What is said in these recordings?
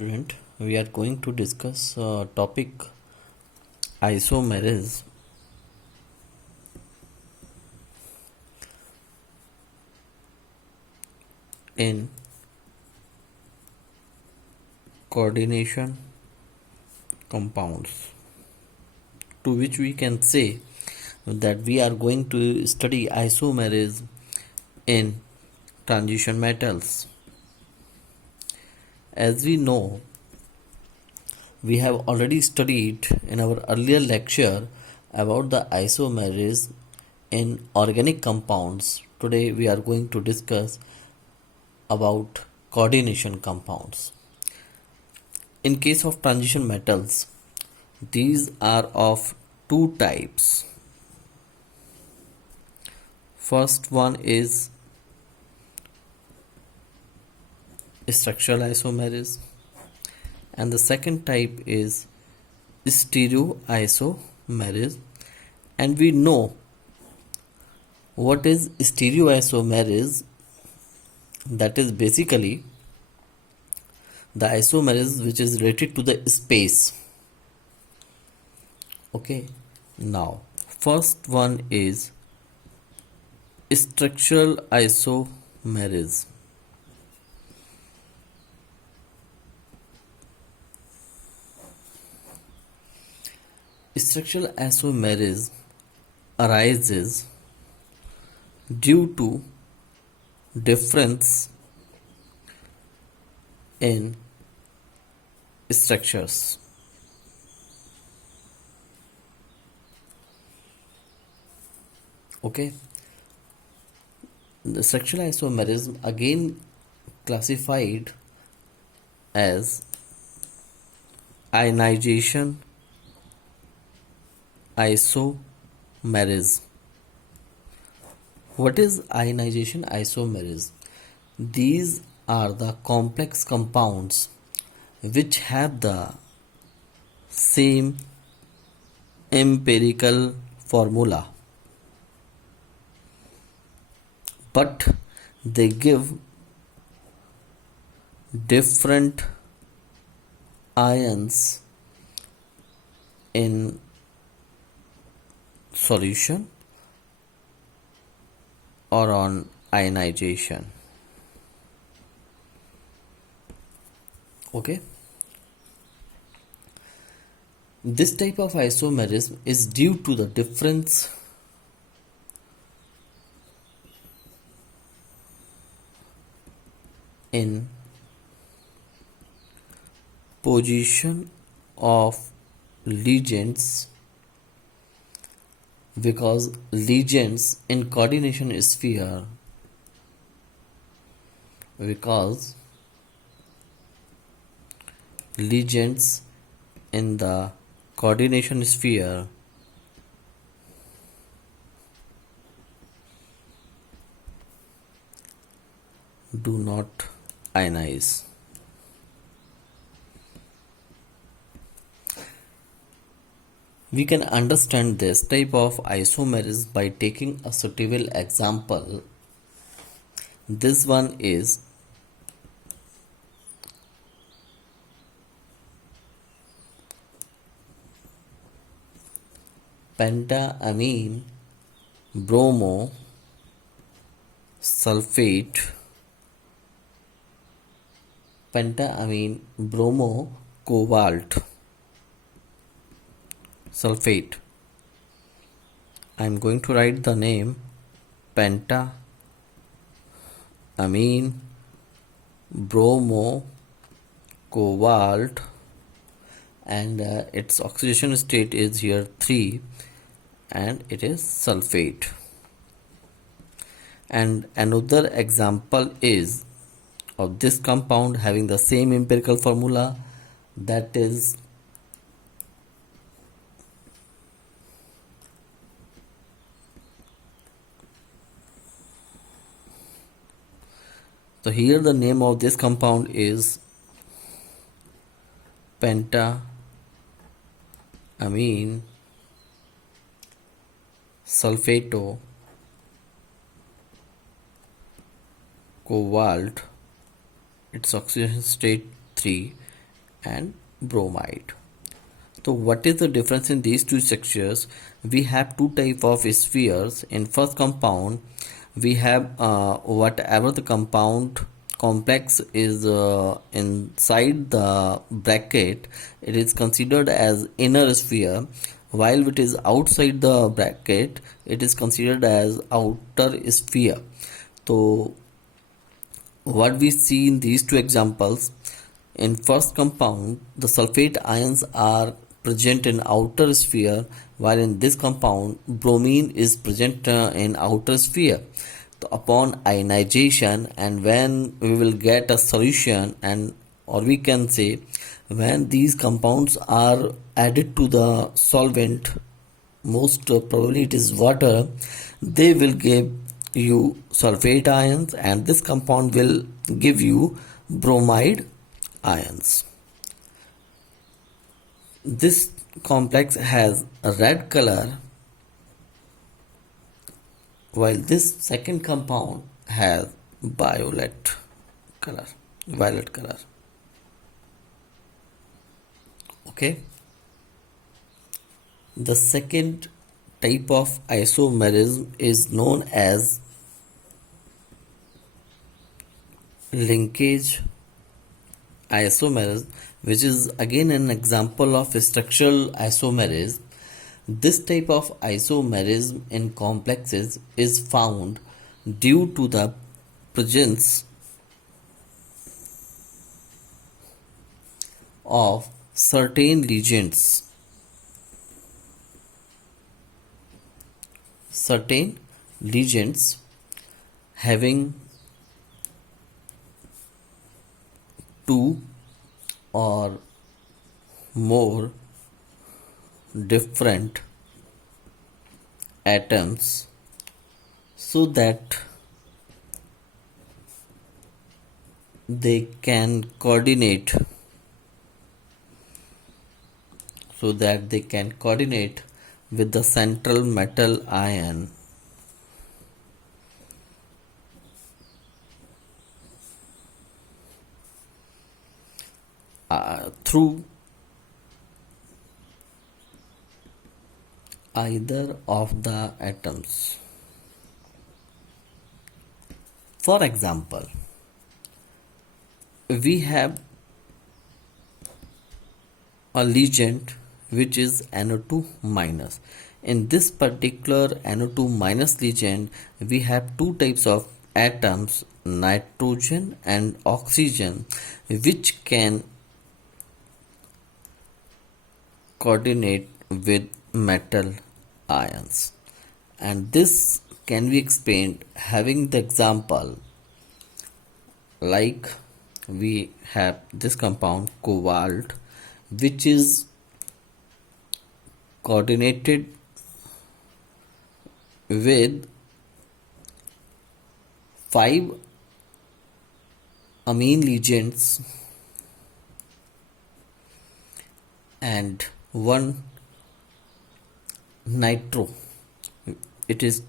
student, we are going to discuss topic isomerism in coordination compounds, to which we can say that we are going to study isomerism in transition metals. As we know, we have already studied in our earlier lecture about the isomerism in organic compounds. Today we are going to discuss about coordination compounds. In case of transition metals, these are of two types. First one is structural isomerism, and the second type is stereoisomerism. And we know what is stereoisomerism. That is basically the isomerism which is related to the space. Okay, now first one is structural isomerism. Structural isomerism arises due to difference in structures. Okay, the structural isomerism again classified as ionization isomerism. What is ionization isomerism? These are the complex compounds which have the same empirical formula, but they give different ions in solution or on ionization. Okay, this type of isomerism is due to the difference in position of ligands, because ligands in coordination sphere ligands in the coordination sphere do not ionize. We can understand this type of isomerism by taking a suitable example. This one is pentaamine bromo sulfate, pentaamine bromo cobalt sulfate. I am going to write the name pentaamine bromo cobalt, and its oxidation state is here 3, and it is sulfate. And another example is of this compound having the same empirical formula, that is so here the name of this compound is pentaamine sulfato cobalt. Its oxidation state 3, and bromide. So what is the difference in these two structures? We have two type of spheres. In first compound, we have whatever the compound complex is inside the bracket, it is considered as inner sphere, while it is outside the bracket, it is considered as outer sphere. So what we see in these two examples, in first compound the sulfate ions are present in outer sphere, while in this compound bromine is present in outer sphere. So upon ionization, and when we will get a solution, and or we can say when these compounds are added to the solvent, most probably it is water, they will give you sulfate ions, and this compound will give you bromide ions. This complex has a red color, while this second compound has violet color. Okay. The second type of isomerism is known as linkage isomerism, which is again an example of structural isomerism. This type of isomerism in complexes is found due to the presence of certain ligands. Certain ligands having two or more different atoms, so that they can coordinate with the central metal ion through either of the atoms. For example, we have a ligand which is NO2 minus. In this particular NO2 minus ligand, we have two types of atoms, nitrogen and oxygen, which can coordinate with metal ions. And this can be explained having the example like we have this compound cobalt, which is coordinated with 5 amine ligands and 1 nitro. It is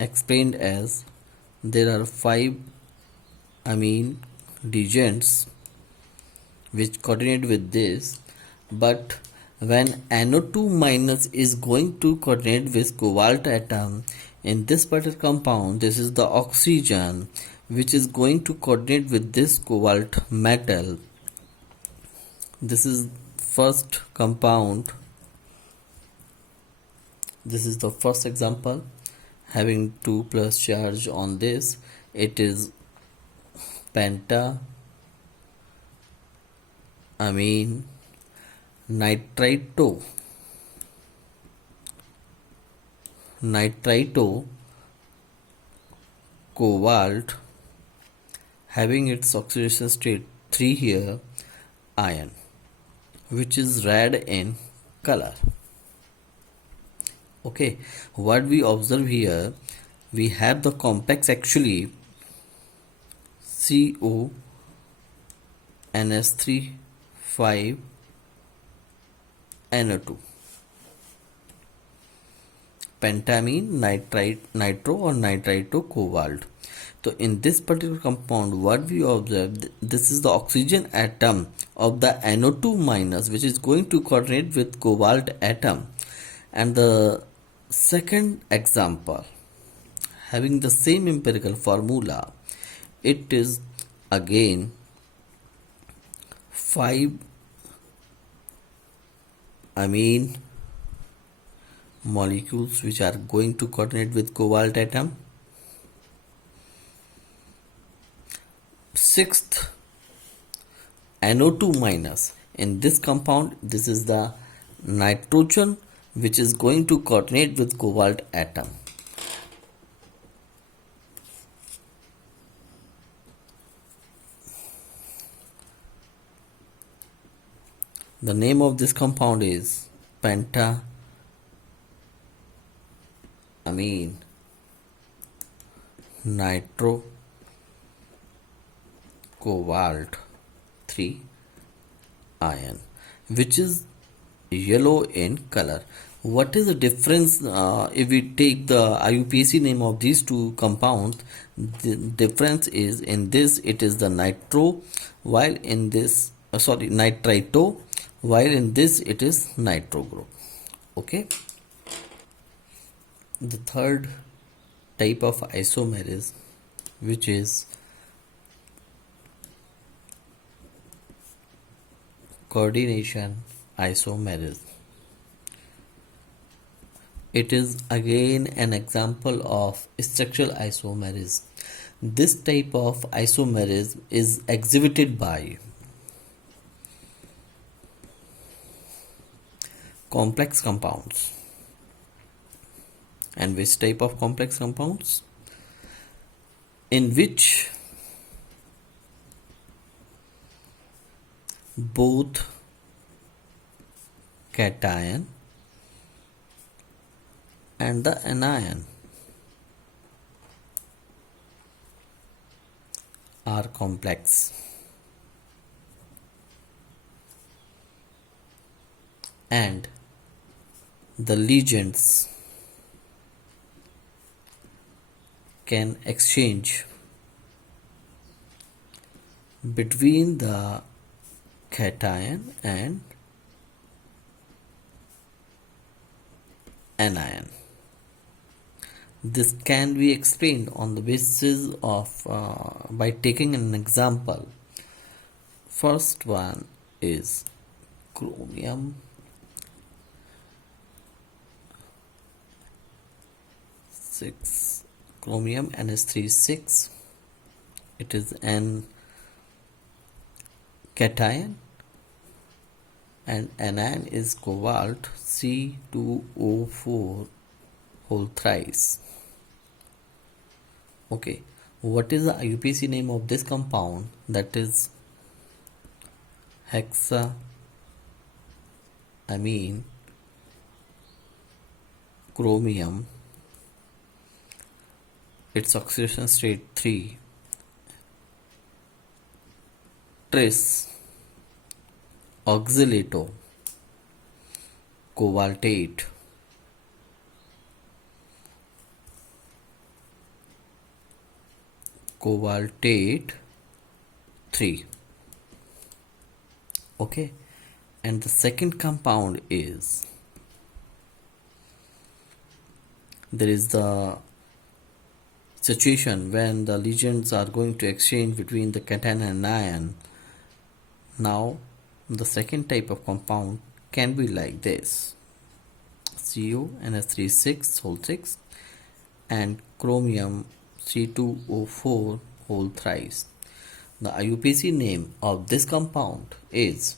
explained as there are 5 amine ligands which coordinate with this, but when NO2 minus is going to coordinate with cobalt atom, in this particular compound, this is the oxygen which is going to coordinate with this cobalt metal. This is first compound. This is the first example having 2 plus charge on this. It is penta amine nitrito cobalt, having its oxidation state 3 here, ion, which is red in color. Okay, what we observe here, we have the complex actually CO NS3 5 NO2, pentamine nitro or nitrito cobalt. So in this particular compound, what we observe, this is the oxygen atom of the NO2 minus, which is going to coordinate with cobalt atom. And the second example, having the same empirical formula, it is again 5 amine molecules which are going to coordinate with cobalt atom. Sixth, NO2 minus. In this compound, this is the nitrogen which is going to coordinate with cobalt atom. The name of this compound is pentaamine nitro cobalt 3 ion, which is yellow in color. What is the difference if we take the IUPAC name of these two compounds? The difference is, in this it is the nitro, while in this nitrito, while in this it is nitro group. Okay. The third type of isomerism, which is coordination isomerism. It is again an example of structural isomerism. This type of isomerism is exhibited by complex compounds. And which type of complex compounds? In which both cation and the anion are complex, and the ligands can exchange between the cation and anion. This can be explained on the basis of by taking an example. First one is chromium 6, chromium NH3 6. It is an cation, and anion is cobalt C2O4 whole thrice. Okay, what is the IUPAC name of this compound? That is hexaamine chromium. Its oxidation state 3, tris oxalato cobaltate cobaltate 3. Okay, and the second compound is, there is the situation when the ligands are going to exchange between the cation and anion. Now the second type of compound can be like this: CONH3 whole 6 and chromium C2O4 whole thrice. The IUPAC name of this compound is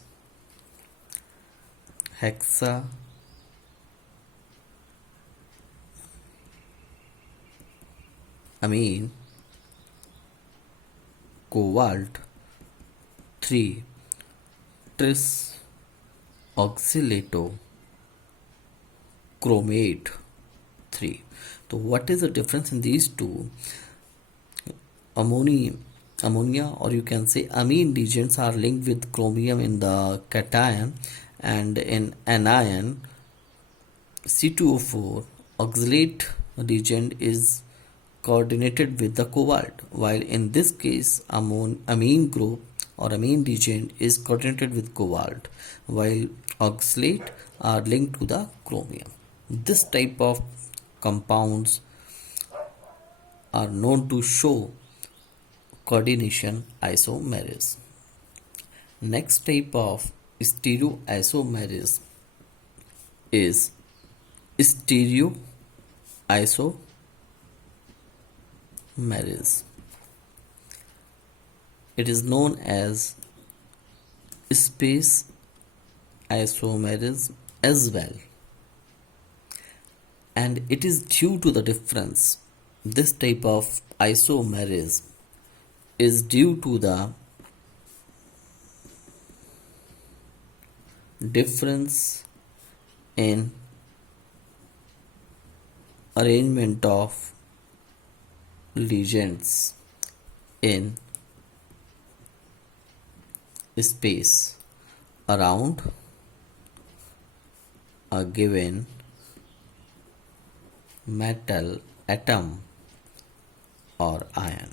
hexaamine cobalt 3 tris oxalato chromate 3. So what is the difference in these two? Ammonia, or you can say amine ligands, are linked with chromium in the cation, and in anion C2O4 oxalate ligand is coordinated with the cobalt, while in this case amine group or amine region is coordinated with cobalt, while oxalate are linked to the chromium. This type of compounds are known to show coordination isomerism. Next type of stereoisomerism is stereoisomerism. It is known as space isomerism as well, and it is due to the difference. This type of isomerism is due to the difference in arrangement of legends in space around a given metal atom or ion.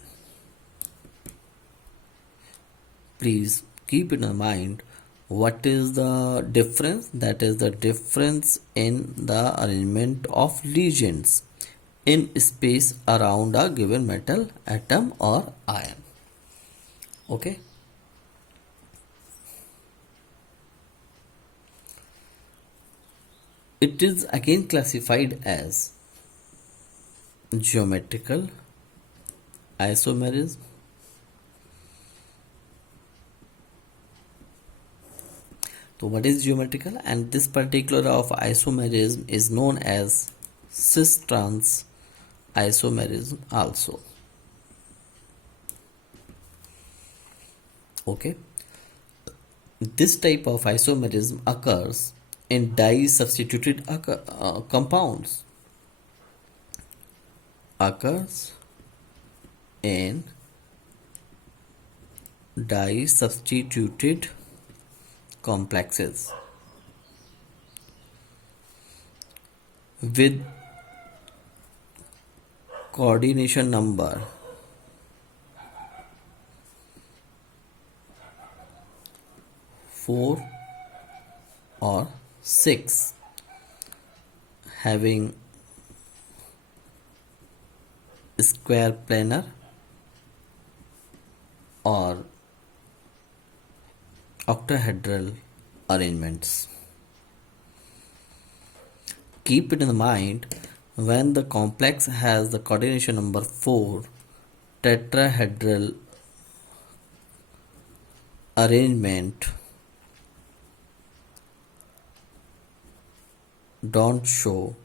Please keep in mind what is the difference. That is the difference in the arrangement of legends in space around a given metal atom or ion. Okay. It is again classified as geometrical isomerism, so what is geometrical? And this particular of isomerism is known as cis-trans isomerism also. Okay, this type of isomerism occurs in di-substituted compounds. Occurs in di-substituted complexes with coordination number 4 or 6, having square planar or octahedral arrangements. Keep it in mind, when the complex has the coordination number 4, tetrahedral arrangement don't show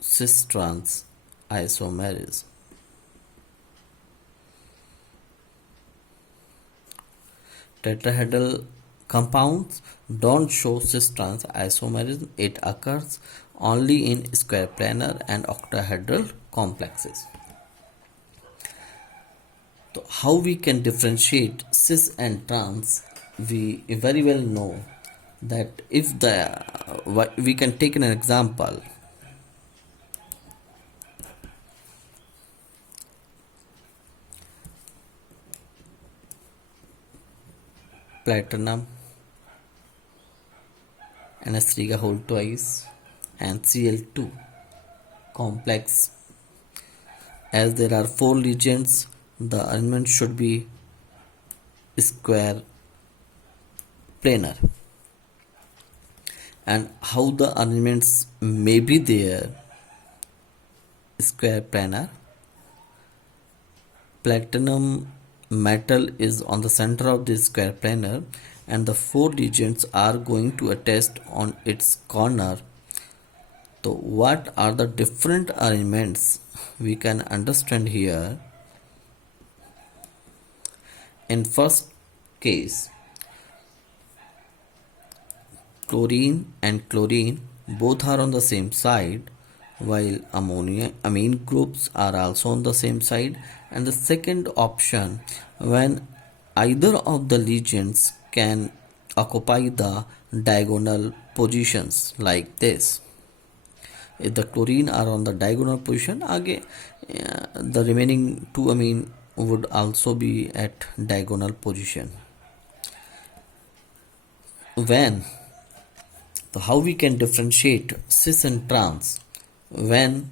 cis-trans isomerism. Tetrahedral compounds don't show cis-trans isomerism. It occurs only in square planar and octahedral complexes. So how we can differentiate cis and trans? We very well know that if we can take an example. Platinum NH3 whole twice and Cl2 complex. As there are 4 legends, the arrangement should be square planar. And how the arrangements may be there? Square planar. Platinum metal is on the center of this square planar, and the 4 legends are going to attest on its corner. So what are the different arrangements we can understand here? In first case, chlorine and chlorine both are on the same side, while amine groups are also on the same side. And the second option, when either of the legends can occupy the diagonal positions like this. If the chlorine are on the diagonal position, again the remaining two amine would also be at diagonal position. When, so how we can differentiate cis and trans? When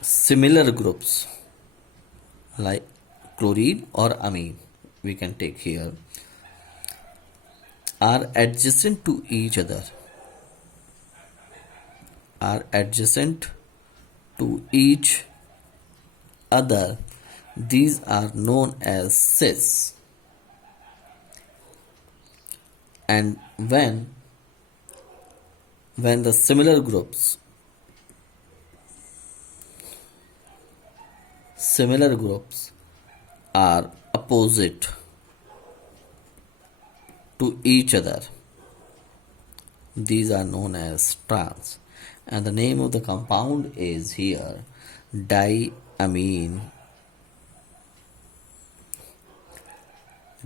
similar groups like chlorine or amine, we can take here, are adjacent to each other, are adjacent to each other, these are known as cis. And when the similar groups are opposite to each other, these are known as trans. And the name of the compound is here diamine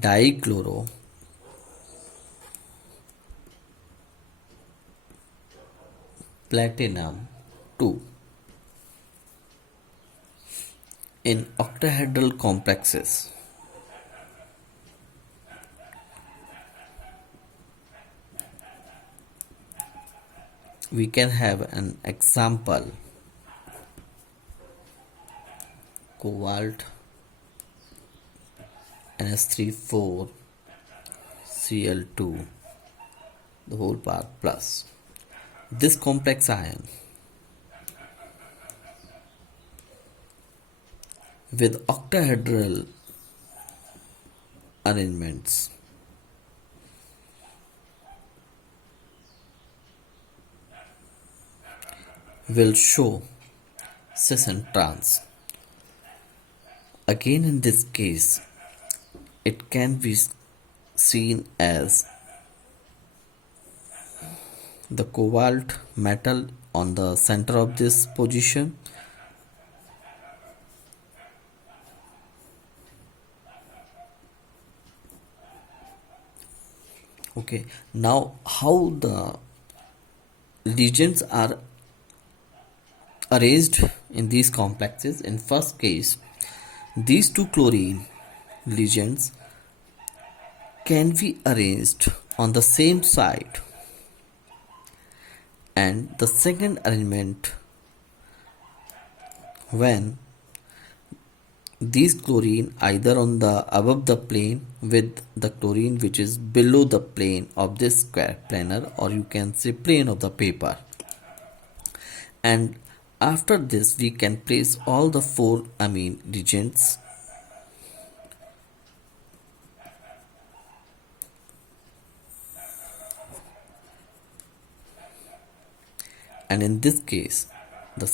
dichloro platinum 2. In octahedral complexes, we can have an example cobalt NH3 Cl2 the whole part plus. This complex ion with octahedral arrangements will show cis and trans. Again, in this case, it can be seen as the cobalt metal on the center of this position, okay. Now how the regions are arranged in these complexes? In first case, these two chlorine regions can be arranged on the same side, and the second arrangement, when these chlorine either on the above the plane with the chlorine which is below the plane of this square planar, or you can say plane of the paper, and after this we can place all the four amine regions and in this case